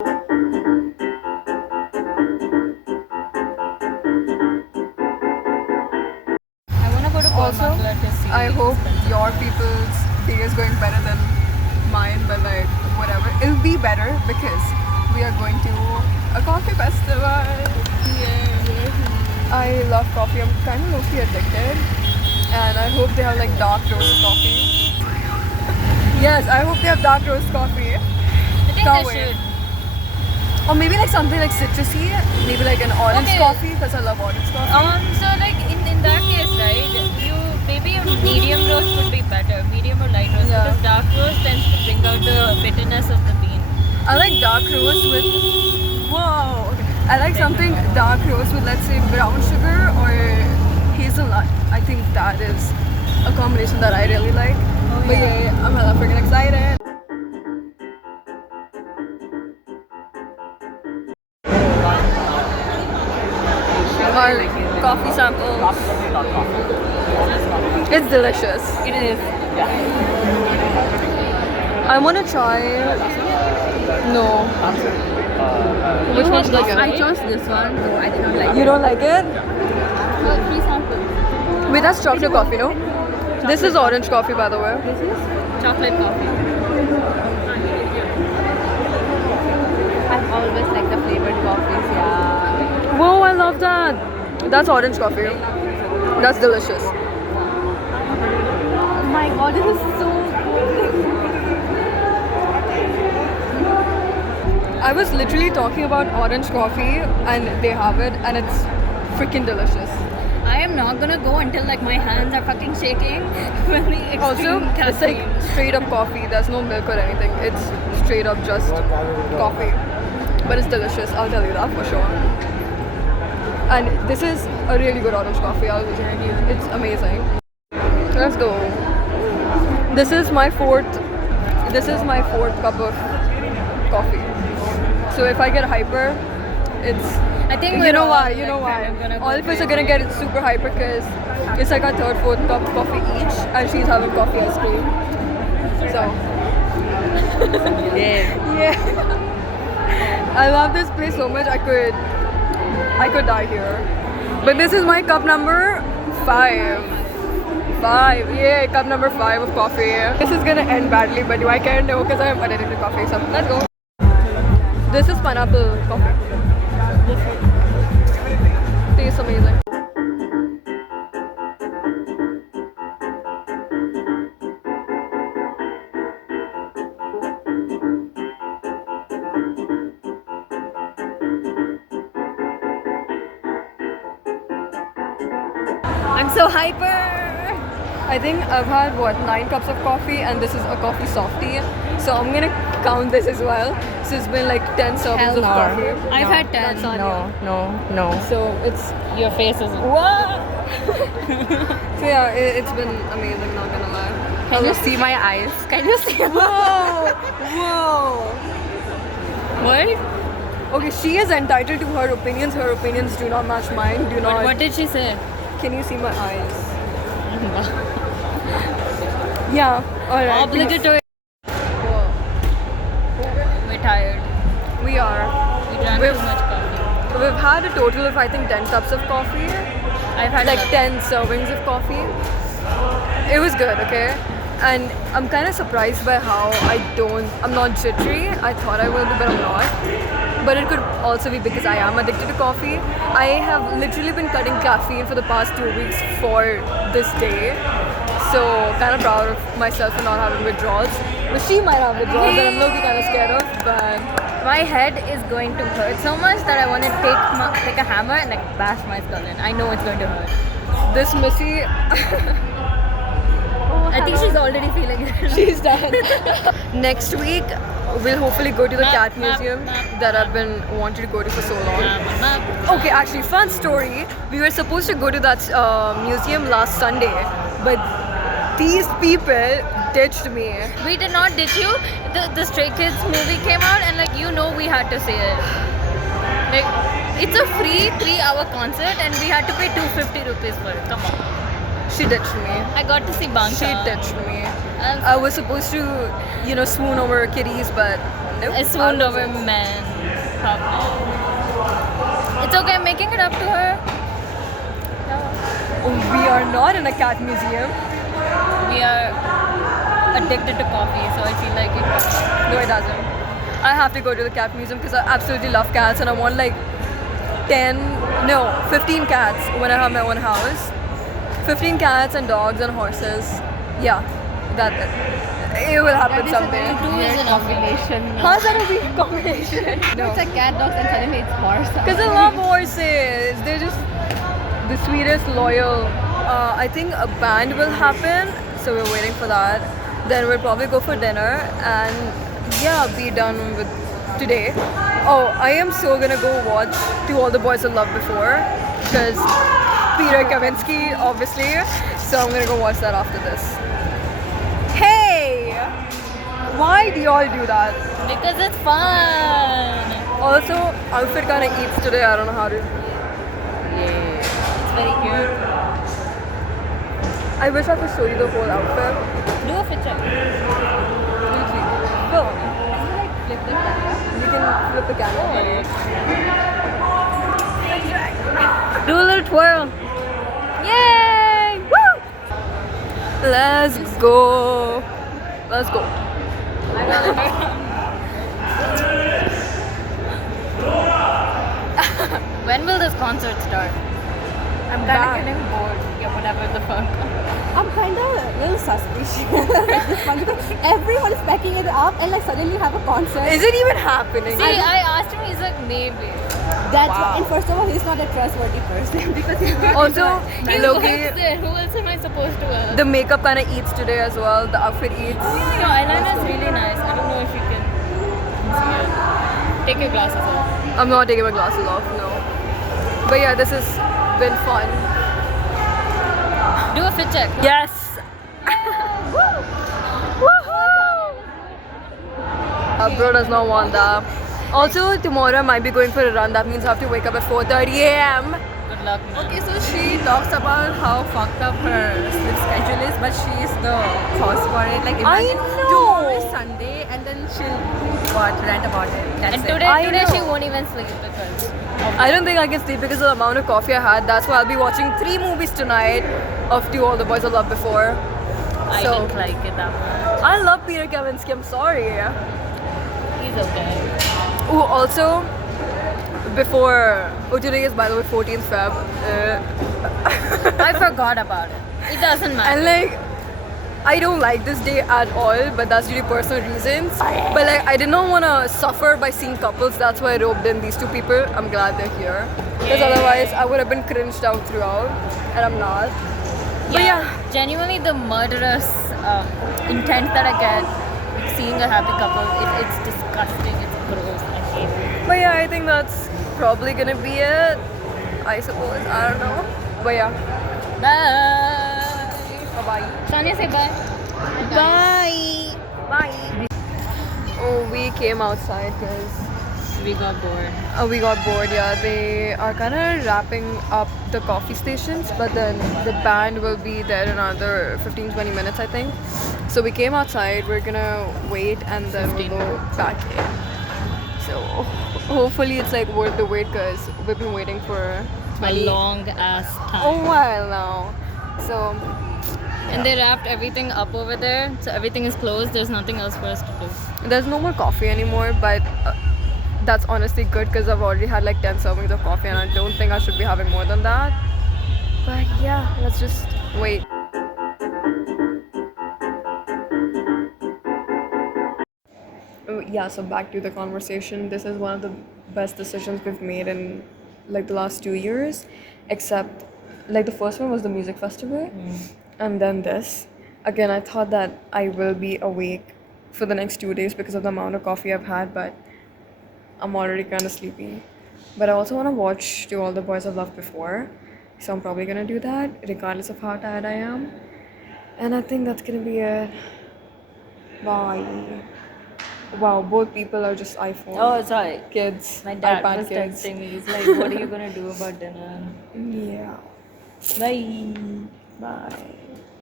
I want to go to Also, Kormangala to see. I hope your people's day is going better than mine, but like whatever. It'll be better because we are going to a coffee festival. I love coffee. I'm kind of low-key addicted. And I hope they have like dark roast coffee. Yes, I hope they have dark roast coffee. I think Can't they wait. should. Or maybe like something like citrusy. Maybe like an orange Okay. coffee because I love orange coffee. So like in that case, right? You maybe a medium roast would be better, medium or light roast, Yeah. because dark roast tends to bring out the bitterness of the bean. I like dark roast with. Whoa! Okay. I like something dark roast with, let's say, brown sugar or hazelnut. I think that is a combination that I really like. But yeah, I'm hella freaking excited. Our coffee sample. It's delicious. It is. I want to try. No. Which one's like I it? chose this one, though I did not like You don't like it? Free sample. Wait, that's chocolate coffee, no? This is orange coffee, by the way. This is chocolate coffee. I've always liked the flavored coffees, yeah. Whoa, I love that. That's orange coffee. That's delicious. Oh my god, this is so I was literally talking about orange coffee and they have it and it's freaking delicious. I am not gonna go until like my hands are fucking shaking when the extreme Also, it's like caffeine. straight up coffee. There's no milk or anything. It's straight up just coffee. But it's delicious, I'll tell you that for sure. And this is a really good orange coffee. It's amazing. Let's go. This is my fourth cup of coffee. So if I get hyper, it's I think you we're know all, why, like, you know why. kind of gonna go All of us are crazy. gonna get super hyper because it's like our third, fourth cup of coffee each and she's having coffee ice cream. So yeah. I love this place so much I could die here. But this is my cup number 5. Yeah, cup number 5 of coffee. This is gonna end badly, but do I care? No, because I'm addicted to coffee. So let's go. This is pineapple coffee. Tastes amazing. I'm so hyper. I think I've had 9 cups of coffee and this is a coffee softie. So I'm gonna count this as well. So it's been like 10 servings Hell of no. coffee. I've had 10. That's on No, you. no. So it's Your face is. what? So yeah, it's been amazing. Not gonna lie. Can you see my eyes? Can you see? Whoa! Whoa! What? Okay, she is entitled to her opinions. Her opinions do not match mine. Do not. What did she say? Can you see my eyes? Yeah. Alright. Obligatory. Whoa. We're tired. We are. We drank We've- too much coffee. We've had a total of I think 10 cups of coffee. I've had Like 11. 10 servings of coffee. It was good, okay? And I'm kind of surprised by how I'm not jittery. I thought I will be, but I'm not. But it could also be because I am addicted to coffee. I have literally been cutting caffeine for the past 2 weeks for this day. So kind of proud of myself for not having withdrawals. But she might have withdrawals that I'm looking kind of scared of. But My head is going to hurt so much that I want to take a hammer and like bash my skull in. I know it's going to hurt. this Missy, I think she's already feeling it. she's done. Next week, we'll hopefully go to the cat Map, museum map, that I've been wanting to go to for so long. Okay, actually, fun story. We were supposed to go to that museum last Sunday, but these people ditched me. We did not ditch you. The Stray Kids movie came out and like we had to see it. Like it's a free 3-hour concert and we had to pay 250 rupees for it. Come on. She ditched me. I got to see Bangta. She ditched me. Um, I was supposed to, swoon over kitties, but Nope, I swooned I'll over lose it. men. Probably. It's okay, I'm making it up to her. Oh, we are not in a cat museum. We are addicted to coffee, so I feel like it. No, it doesn't. I have to go to the cat museum because I absolutely love cats and I want like 15 cats when I have my own house. 15 cats and dogs and horses. Yeah, it will happen That is a someday. very Two is weird enough. combination. How's that a weird combination? No. It's a cat, dogs, and suddenly it's horse. Because I love horses. They're just the sweetest, loyal. I think a band will happen, so we're waiting for that. Then we'll probably go for dinner and yeah, be done with today. Oh, I am so gonna go watch To All the Boys I Loved Before because Peter Kavinsky, obviously. So I'm gonna go watch that after this. Hey! Why do y'all do that? Because it's fun. Also, outfit kind of eats today. I don't know how to. It's very cute. I wish I could show you the whole outfit. Do a fit check. Go. Flip the camera. You can flip the camera. Do a little twirl. Yay! Woo! Let's go. Let's go. When will this concert start? I'm Back. kind of getting bored. Yeah, whatever the fuck. I'm kind of a little suspicious at this point because everyone is packing it up and like suddenly you have a concert. Is it even happening? See, I asked him, he's like, maybe. That's Wow. and first of all, he's not a trustworthy person because he's not. Also, He Loki, works there. Who else am I supposed to wear? the makeup kind of eats today as well. The outfit eats. Your eyeliner is really nice. I don't know if you can see it. Take your glasses off. I'm not taking my glasses off, no. But yeah, this has been fun. Do a fit check. Yes. Bro does not want that. Also, tomorrow I might be going for a run. That means I have to wake up at 4:30 a.m. Good luck, man. Okay, so she talks about how fucked up her sleep schedule is, but she is the cause for it. Like, I imagine know. tomorrow is Sunday, and then she'll rant about it. That's And it. today, I today she know. won't even sleep because I don't think I can sleep because of the amount of coffee I had. That's why I'll be watching 3 movies tonight of To All the Boys I Loved Before. I So- didn't like it that much. I love Peter Kavinsky. I'm sorry. He's okay. Oh, also, today is by the way 14th Feb. I forgot about it. It doesn't matter. And like, I don't like this day at all, but that's due to personal reasons. But like, I did not want to suffer by seeing couples. That's why I roped in these 2 people. I'm glad they're here. Because otherwise, I would have been cringed out throughout, and I'm not. But yeah, Genuinely, the murderous intent that I get with seeing a happy couple, it's disgusting. It's gross. I hate it. but yeah, I think that's probably gonna be it. I suppose. I don't know. But yeah, Bye. bye bye. Sonia, say bye. Bye. Bye. Oh, we came outside because We got bored. we got bored. Yeah, they are kind of wrapping up the coffee stations, but then the band will be there in another 15-20 minutes, I think. So we came outside. We're gonna wait and then we'll 15 go back in. So hopefully it's like worth the wait because we've been waiting for A 20 long ass time. a while now. So And they wrapped everything up over there, so everything is closed. There's nothing else for us to do. there's no more coffee anymore, but that's honestly good because I've already had like 10 servings of coffee and I don't think I should be having more than that. But yeah, let's just wait. Oh, yeah, so back to the conversation. This is one of the best decisions we've made in like the last 2 years, except like the first one was the music festival and then this. Again, I thought that I will be awake for the next 2 days because of the amount of coffee I've had, but I'm already kind of sleepy. But I also want to watch To All the Boys I've Loved Before, so I'm probably gonna do that regardless of how tired I am. And I think that's gonna be it. Bye. Wow, both people are just iPhone sorry. kids. My dad iPad was kids. texting me. He's like, what are you gonna do about dinner? Yeah. Bye. Bye.